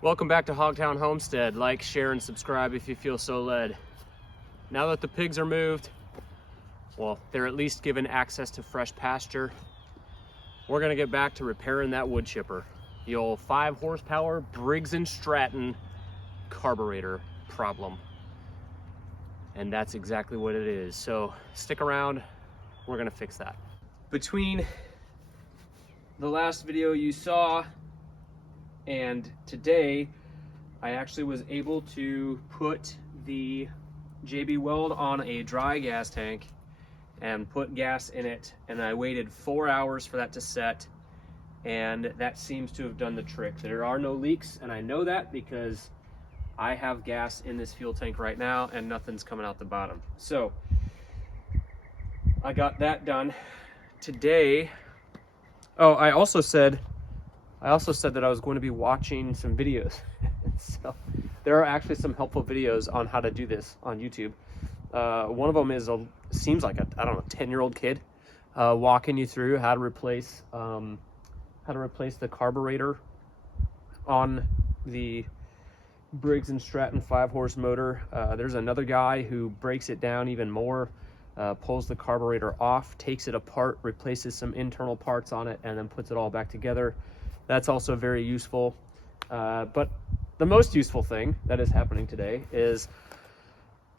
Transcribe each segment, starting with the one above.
Welcome back to Hogtown Homestead. Like, share, and subscribe if you feel so led. Now that the pigs are moved, well, they're at least given access to fresh pasture, we're gonna get back to repairing that wood chipper. The old 5 horsepower Briggs and Stratton carburetor problem. And that's exactly what it is. So stick around, we're gonna fix that. Between the last video you saw and today, I actually was able to put the JB Weld on a dry gas tank and put gas in it, and I waited 4 hours for that to set, and that seems to have done the trick. There are no leaks, and I know that because I have gas in this fuel tank right now and nothing's coming out the bottom. So I got that done today. Oh, I also said that I was going to be watching some videos. So there are actually some helpful videos on how to do this on YouTube. One of them is seems like a, I don't know, 10-year-old kid walking you through how to replace the carburetor on the Briggs and Stratton 5-horse motor. There's another guy who breaks it down even more, pulls the carburetor off, takes it apart, replaces some internal parts on it, and then puts it all back together. That's also very useful. But the most useful thing that is happening today is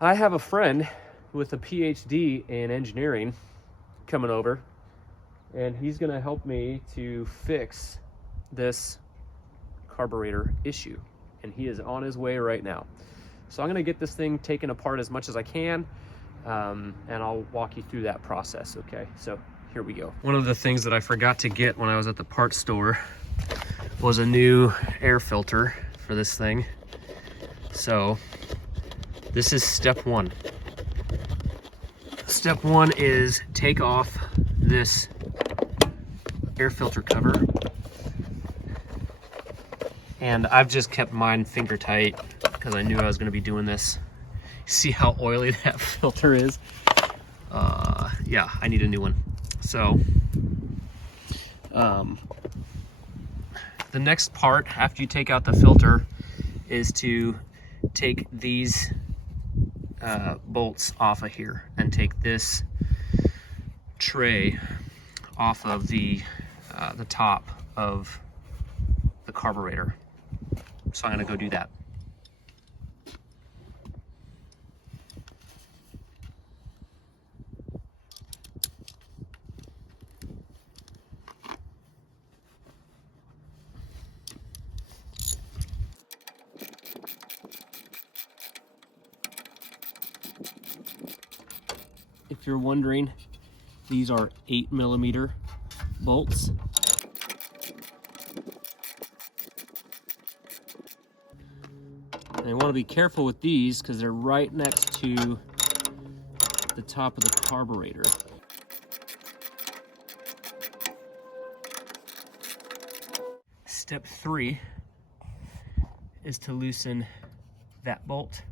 I have a friend with a PhD in engineering coming over, and he's gonna help me to fix this carburetor issue. And he is on his way right now. So I'm gonna get this thing taken apart as much as I can, and I'll walk you through that process, okay? So here we go. One of the things that I forgot to get when I was at the parts store was a new air filter for this thing. So this is step one. Step one is take off this air filter cover. And I've just kept mine finger tight because I knew I was going to be doing this. See how oily that filter is? Yeah, I need a new one. So the next part after you take out the filter is to take these bolts off of here and take this tray off of the top of the carburetor. So I'm gonna go do that. If you're wondering, these are 8mm bolts. And you want to be careful with these because they're right next to the top of the carburetor. Step 3 is to loosen that bolt.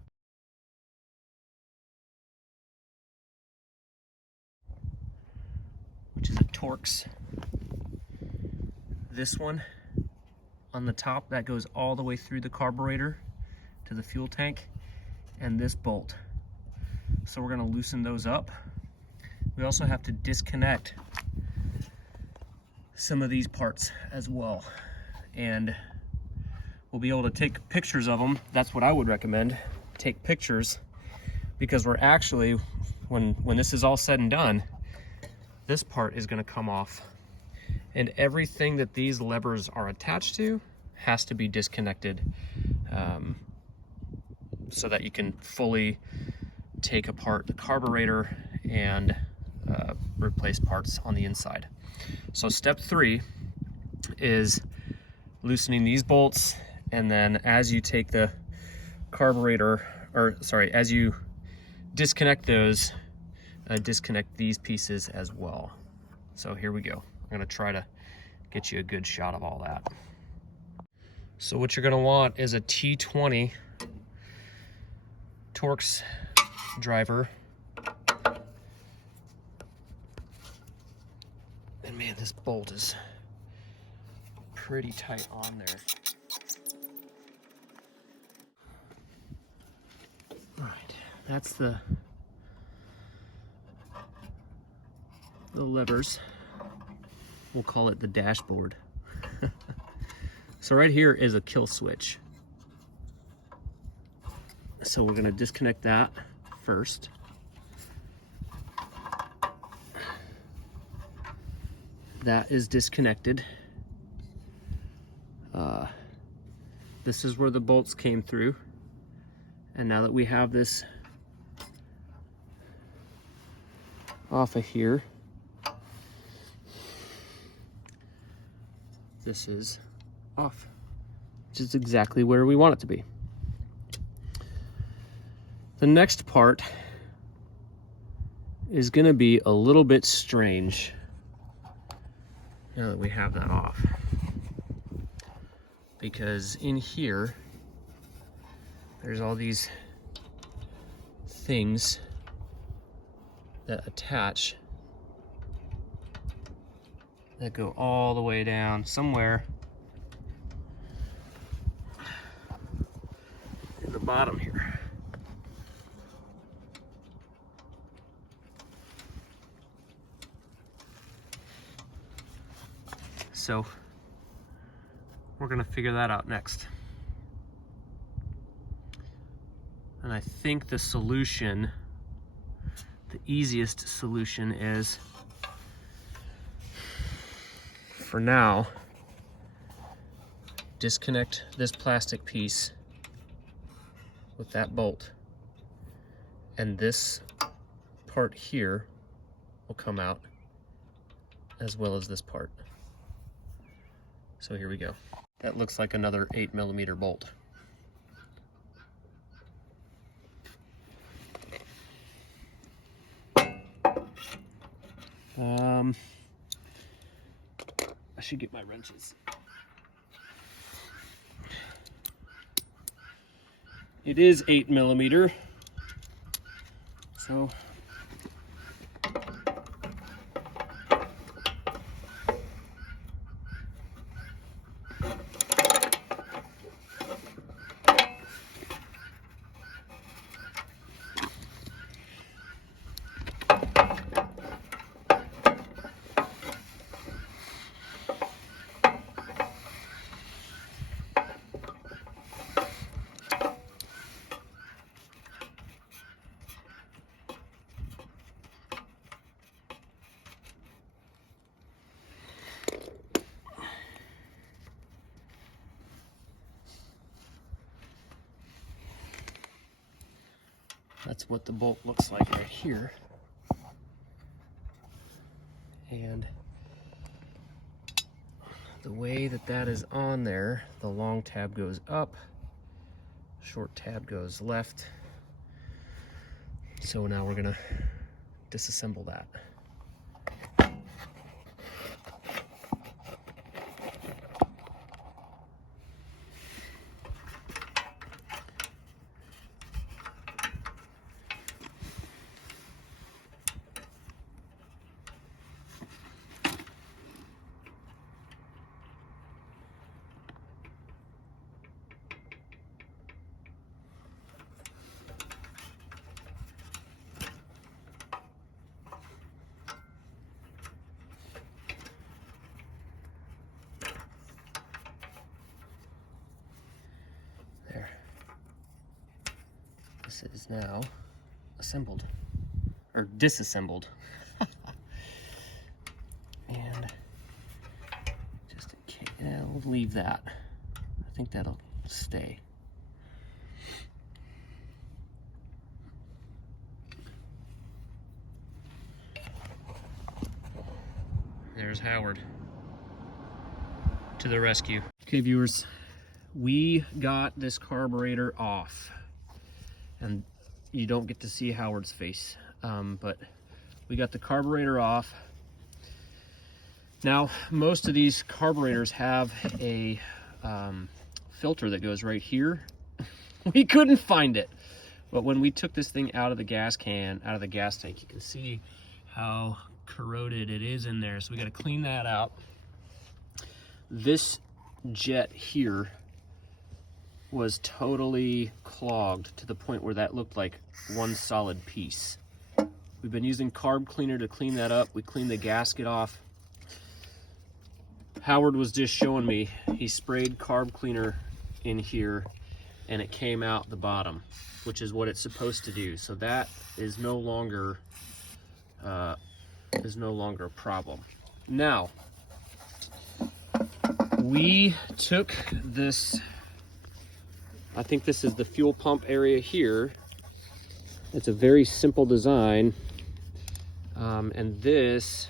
Which is a Torx. This one on the top, that goes all the way through the carburetor to the fuel tank, and this bolt. So we're gonna loosen those up. We also have to disconnect some of these parts as well. And we'll be able to take pictures of them. That's what I would recommend. Take pictures, because we're actually, when this is all said and done, this part is gonna come off. And everything that these levers are attached to has to be disconnected so that you can fully take apart the carburetor and replace parts on the inside. So step 3 is loosening these bolts, and then as you take the carburetor, as you disconnect those, disconnect these pieces as well. So here we go. I'm gonna try to get you a good shot of all that. So what you're gonna want is a T20 Torx driver. And man, this bolt is pretty tight on there. that's the levers. We'll call it the dashboard. So right here is a kill switch. So we're going to disconnect that first. That is disconnected. This is where the bolts came through. And now that we have this off of here, this is off, which is exactly where we want it to be. The next part is going to be a little bit strange now that we have that off, because in here there's all these things that attach that go all the way down somewhere in the bottom here. So we're gonna figure that out next. And I think the solution, the easiest solution is, for now, disconnect this plastic piece with that bolt, and this part here will come out as well as this part. So here we go. That looks like another 8mm bolt. I should get my wrenches. It is 8mm, so that's what the bolt looks like right here. And the way that that is on there, the long tab goes up, short tab goes left. So now we're gonna disassemble that. This is now assembled, or disassembled. And just in case, we'll leave that. I think that'll stay. There's Howard to the rescue. Okay, viewers, we got this carburetor off. And you don't get to see Howard's face, but we got the carburetor off. Now, most of these carburetors have a filter that goes right here. We couldn't find it, but when we took this thing out of the gas can, out of the gas tank, you can see how corroded it is in there. So we got to clean that out. This jet here was totally clogged to the point where that looked like one solid piece. We've been using carb cleaner to clean that up. We cleaned the gasket off. Howard was just showing me, he sprayed carb cleaner in here and it came out the bottom, which is what it's supposed to do. So that is no longer a problem. Now, we took this, I think this is the fuel pump area here. It's a very simple design. And this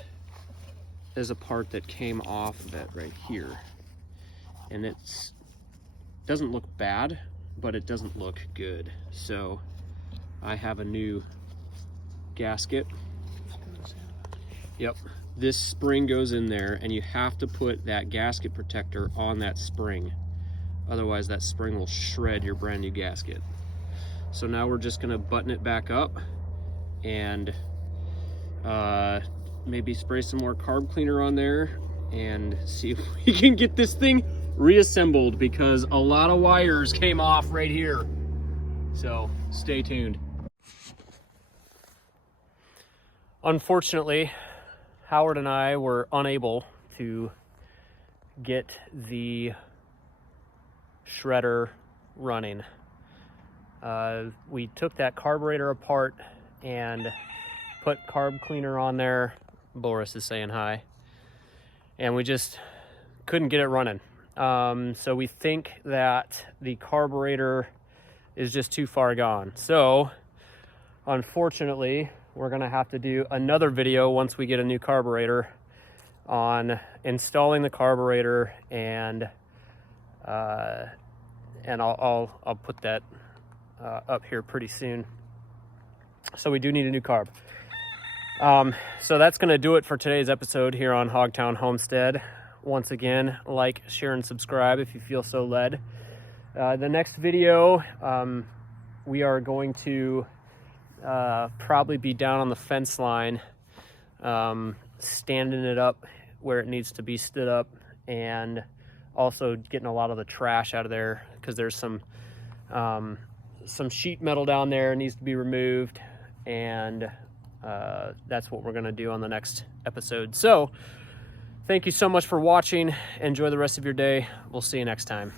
is a part that came off of it right here. And it doesn't look bad, but it doesn't look good. So I have a new gasket. Yep, this spring goes in there and you have to put that gasket protector on that spring. Otherwise that spring will shred your brand new gasket. So now we're just gonna button it back up and maybe spray some more carb cleaner on there and see if we can get this thing reassembled, because a lot of wires came off right here. So stay tuned. Unfortunately, Howard and I were unable to get the shredder running. We took that carburetor apart and put carb cleaner on there. Boris is saying hi. And we just couldn't get it running. So we think that the carburetor is just too far gone. So unfortunately, we're gonna have to do another video once we get a new carburetor on installing the carburetor, and I'll put that up here pretty soon. So we do need a new carb. So that's gonna do it for today's episode here on Hogtown Homestead. Once again, like, share, and subscribe if you feel so led. The next video, we are going to probably be down on the fence line, standing it up where it needs to be stood up, and also getting a lot of the trash out of there, because there's some sheet metal down there needs to be removed, and that's what we're going to do on the next episode. So thank you so much for watching. Enjoy the rest of your day. We'll see you next time.